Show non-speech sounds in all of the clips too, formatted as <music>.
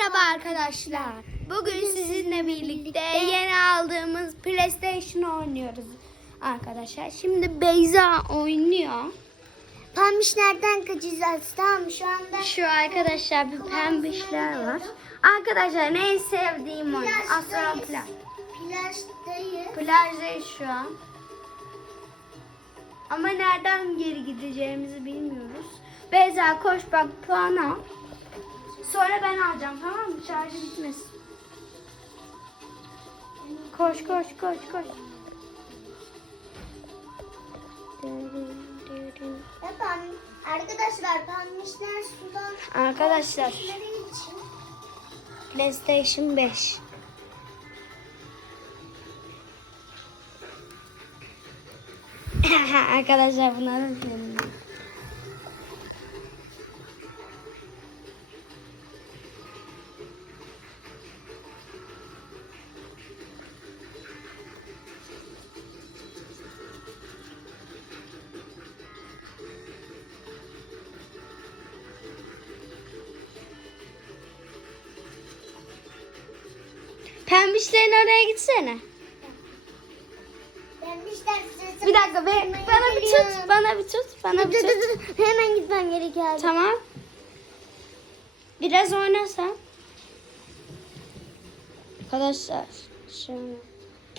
Merhaba arkadaşlar. Bugün sizinle birlikte yeni aldığımız PlayStation oynuyoruz arkadaşlar. Şimdi Beyza oynuyor. Pambiş nereden kaçacağız? Tamam şu anda Şu arkadaşlar bir pembişler var. Arkadaşlar en sevdiğim oyun Astral Plaj. plajdayız. Plajdayız şu an. Ama nereden geri gideceğimizi bilmiyoruz. Beyza koş bak puan al. Sonra ben alacağım tamam mı? Şarjı bitmesin. Koş koş koş koş. Pam arkadaşlar pambişler sudan Arkadaşlar PlayStation 5. <laughs> Arkadaşlar bunları seviyorum. Pembişlerin oraya gitsene. Bir dakika be, bana bir tut, bana bir tut, bana bir tut. Hemen gitmem gerekiyor. Tamam. Biraz oynasan. Arkadaşlar şöyle.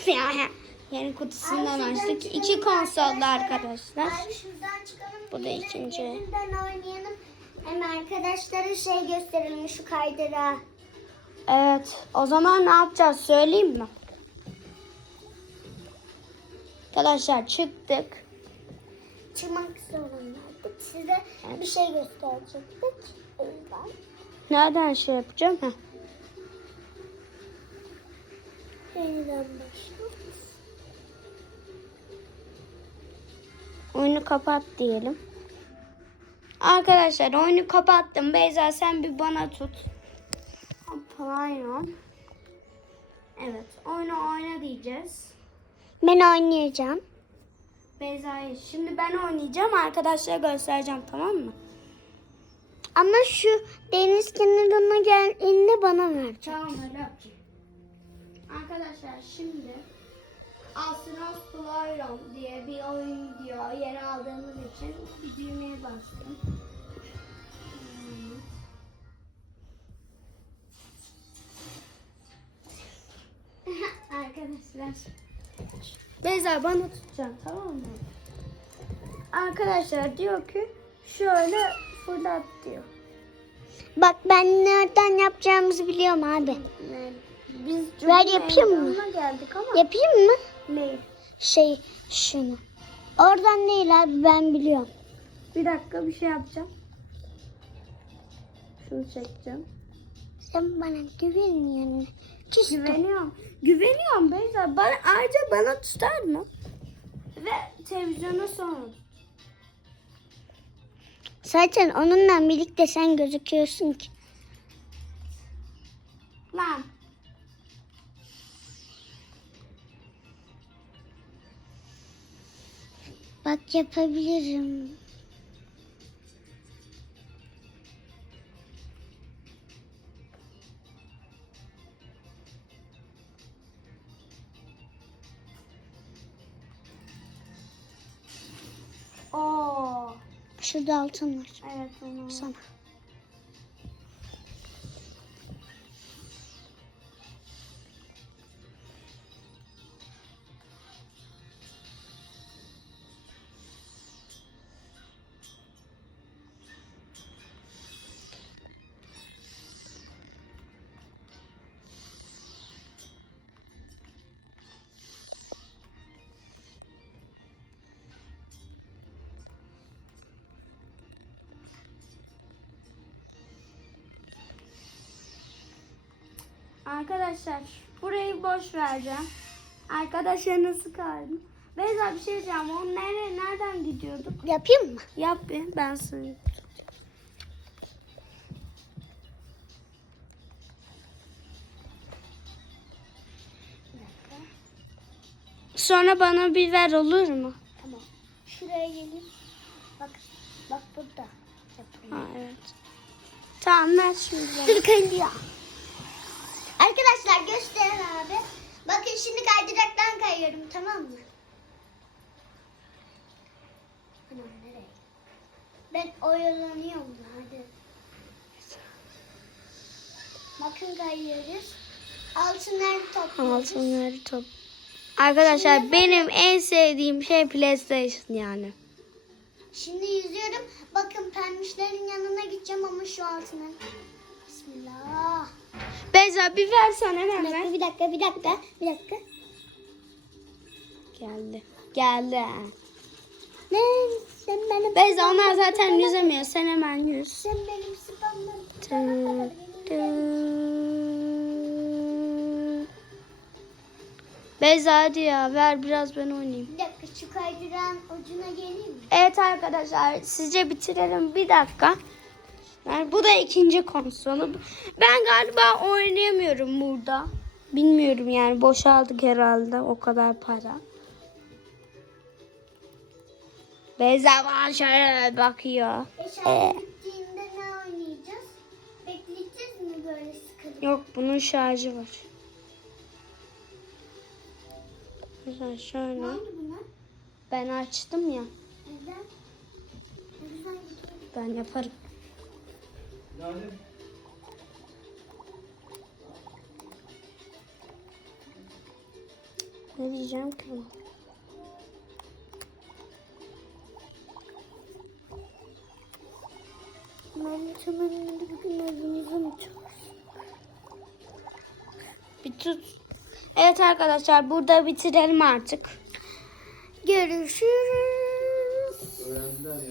<laughs> Yeni kutusundan açtık. İki konsolda arkadaşlar. Bu da ikinci. yerinden oynayalım. Hem arkadaşlara şey gösterelim şu kaydıra. Evet. O zaman ne yapacağız söyleyeyim mi? Arkadaşlar çıktık. Çıkmak zorundaydık. Size bir şey gösterecektik. O yüzden. Nereden şey yapacağım? Heh. Yeniden başlıyoruz. Oyunu kapat diyelim. Arkadaşlar oyunu kapattım. Beyza sen bir bana tut. Pardon. Evet. Oyunu oyna diyeceğiz. Ben oynayacağım. Beyza'yı şimdi ben oynayacağım. Arkadaşlara göstereceğim tamam mı? Ama şu deniz kenarına geldiğinde bana ver. Tamam öyle yapacağım. Arkadaşlar şimdi Astros Playroom diye bir oyun diyor. Yeni aldığımız için bir düğmeye bastım. Arkadaşlar. Beyza bana tutacaksın tamam mı? Arkadaşlar diyor ki şöyle fırlat diyor. Bak ben nereden yapacağımızı biliyorum abi. Biz Ver yapayım mı? Geldik ama Yapayım mı? ne? Şey şunu. Oradan değil abi ben biliyorum. Bir dakika bir şey yapacağım. Şunu çekeceğim. Sen bana güvenmiyorsun. Küstüm. Güveniyorum. Güveniyorum Beyza. Bana, ayrıca bana tutar mı? Ve televizyona sonra. Zaten onunla birlikte sen gözüküyorsun ki. Lan. Bak yapabilirim. Oo. Şurada altın var. Evet onu. Sana. Arkadaşlar burayı boş vereceğim. Arkadaşlar nasıl kaldı? Beyza bir şey diyeceğim. O nereye, nereden gidiyorduk? Yapayım mı? Yap bir ben sana. Sonra bana bir ver olur mu? Tamam. Şuraya gelin. Bak. Bak burada. Yapayım. Ha evet. Tamam ver şimdi. Dur kaydı ya. Arkadaşlar gösterin abi. Bakın şimdi kaydıraktan kayıyorum tamam mı? Anam nereye? Ben oyalanıyorum hadi. Bakın kayıyoruz. Altınları topluyoruz. Altınları top. Arkadaşlar benim en sevdiğim şey PlayStation yani. Şimdi yüzüyorum. Bakın pembişlerin yanına gideceğim ama şu altınları. Bismillah. Beyza bir versene Bir hemen. dakika, bir dakika, bir dakika, bir dakika. Geldi. Geldi. Ne? Sen benim Beyza onlar zaten yüzemiyor. Sen hemen yüz. Sen benim spamlarım. Beyza hadi ya ver biraz ben oynayayım. Bir dakika şu kaydıran ucuna geleyim mi? Evet arkadaşlar sizce bitirelim bir dakika. Yani bu da ikinci konsolu. Ben galiba oynayamıyorum burada. Bilmiyorum yani boşaldık herhalde o kadar para. Beyza şöyle bakıyor. Böyle sıkılıp? Yok bunun şarjı var. Ne şöyle. Ben açtım ya. Güzel. Ben yaparım. Ne diyeceğim ki? Ben çamanın bugün evimizin çok. Bir tut. Evet arkadaşlar burada bitirelim artık. Görüşürüz.